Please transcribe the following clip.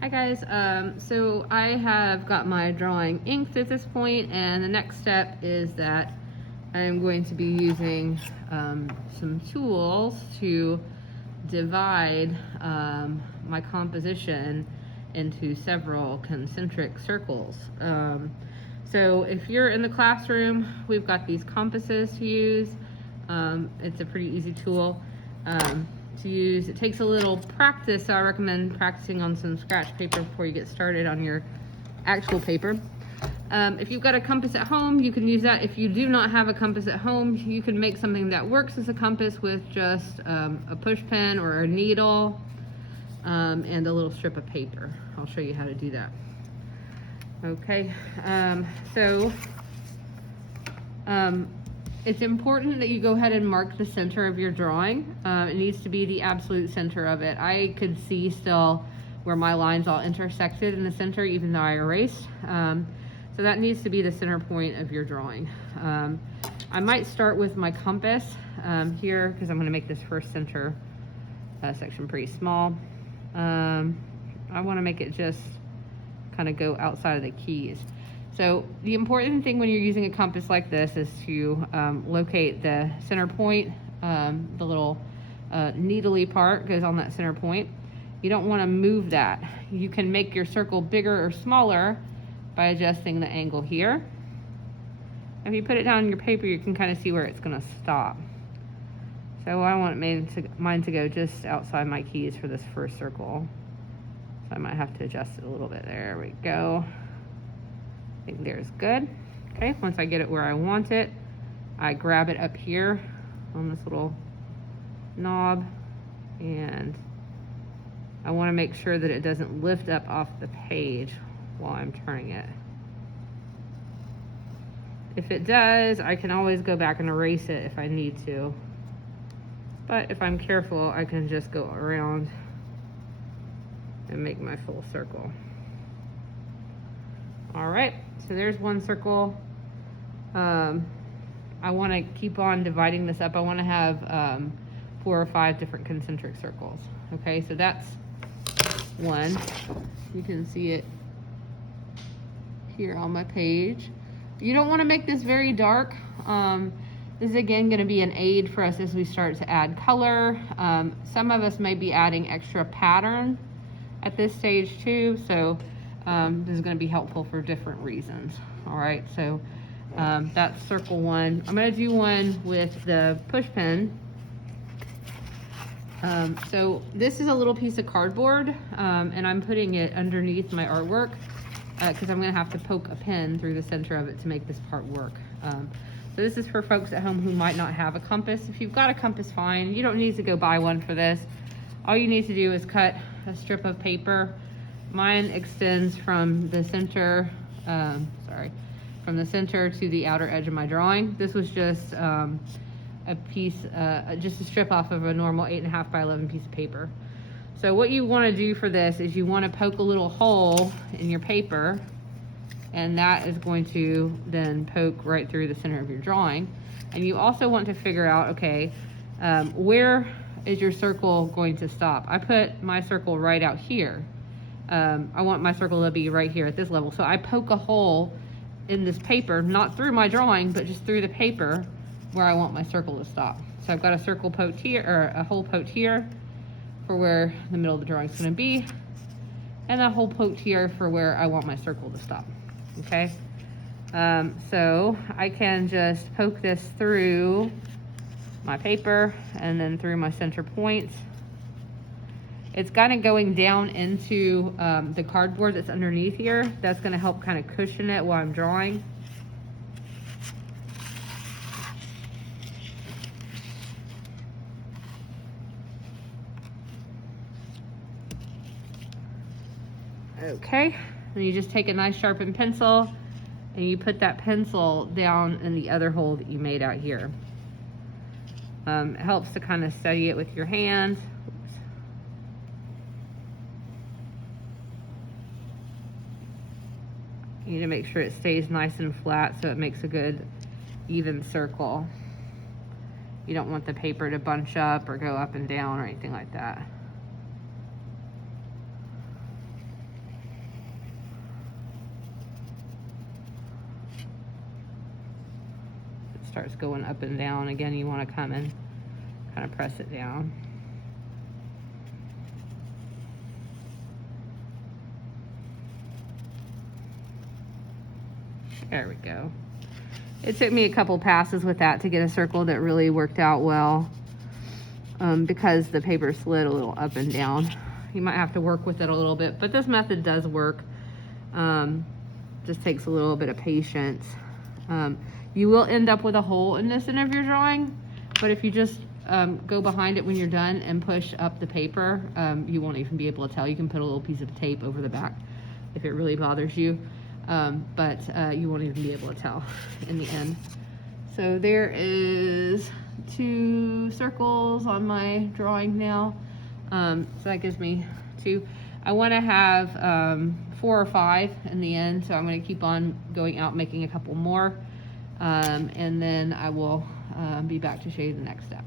Hi guys, so I have got my drawing inked at this point, and the next step is that I'm going to be using some tools to divide my composition into several concentric circles. So if you're in the classroom, we've got these compasses to use. It's a pretty easy tool to use. It takes a little practice, so I recommend practicing on some scratch paper before you get started on your actual paper. If you've got a compass at home, you can use that. If you do not have a compass at home, you can make something that works as a compass with just a push pin or a needle and a little strip of paper. I'll show you how to do that. Okay, it's important that you go ahead and mark the center of your drawing. It needs to be the absolute center of it. I could see still where my lines all intersected in the center, even though I erased. So that needs to be the center point of your drawing. I might start with my compass here, because I'm going to make this first center section pretty small. I want to make it just kind of go outside of the keys. So the important thing when you're using a compass like this is to locate the center point. The little needly part goes on that center point. You don't want to move that. You can make your circle bigger or smaller by adjusting the angle here. If you put it down on your paper, you can kind of see where it's going to stop. So I want mine to go just outside my keys for this first circle. So I might have to adjust it a little bit. There we go. I think there's good. Okay, once I get it where I want it, I grab it up here on this little knob, and I want to make sure that it doesn't lift up off the page while I'm turning it. If it does, I can always go back and erase it if I need to. But if I'm careful, I can just go around and make my full circle. All right, so there's one circle. I want to keep on dividing this up. I want to have 4 or 5 different concentric circles. Okay, so that's one. You can see it here on my page. You don't want to make this very dark. This is again going to be an aid for us as we start to add color. Some of us may be adding extra pattern at this stage too, so this is going to be helpful for different reasons. All right, so that's circle one. I'm going to do one with the push pin. So this is a little piece of cardboard, and I'm putting it underneath my artwork because I'm going to have to poke a pin through the center of it to make this part work. So this is for folks at home who might not have a compass. If you've got a compass, fine. You don't need to go buy one for this. All you need to do is cut a strip of paper. Mine extends from the center, from the center to the outer edge of my drawing. This was just a piece, just a strip off of a normal 8.5 by 11 piece of paper. So what you want to do for this is you want to poke a little hole in your paper, and that is going to then poke right through the center of your drawing. And you also want to figure out, okay, where is your circle going to stop? I put my circle right out here. I want my circle to be right here at this level. So I poke a hole in this paper, not through my drawing, but just through the paper where I want my circle to stop. So I've got a circle poked here, or a hole poked here for where the middle of the drawing is going to be, and a hole poked here for where I want my circle to stop. Okay, so I can just poke this through my paper and then through my center point. It's kind of going down into the cardboard that's underneath here. That's going to help kind of cushion it while I'm drawing. Okay, and you just take a nice sharpened pencil and you put that pencil down in the other hole that you made out here. It helps to kind of steady it with your hand. Oops. You need to make sure it stays nice and flat so it makes a good even circle. You don't want the paper to bunch up or go up and down or anything like that. starts going up and down. Again, you want to come and kind of press it down. There we go. It took me a couple passes with that to get a circle that really worked out well, because the paper slid a little up and down. You might have to work with it a little bit, but this method does work. Just takes a little bit of patience. You will end up with a hole in this end of your drawing, but if you just go behind it when you're done and push up the paper, you won't even be able to tell. You can put a little piece of tape over the back if it really bothers you. But you won't even be able to tell in the end. So there is 2 circles on my drawing now. So that gives me 2. I want to have 4 or 5 in the end, so I'm going to keep on going out making a couple more, and then I will be back to show you the next step.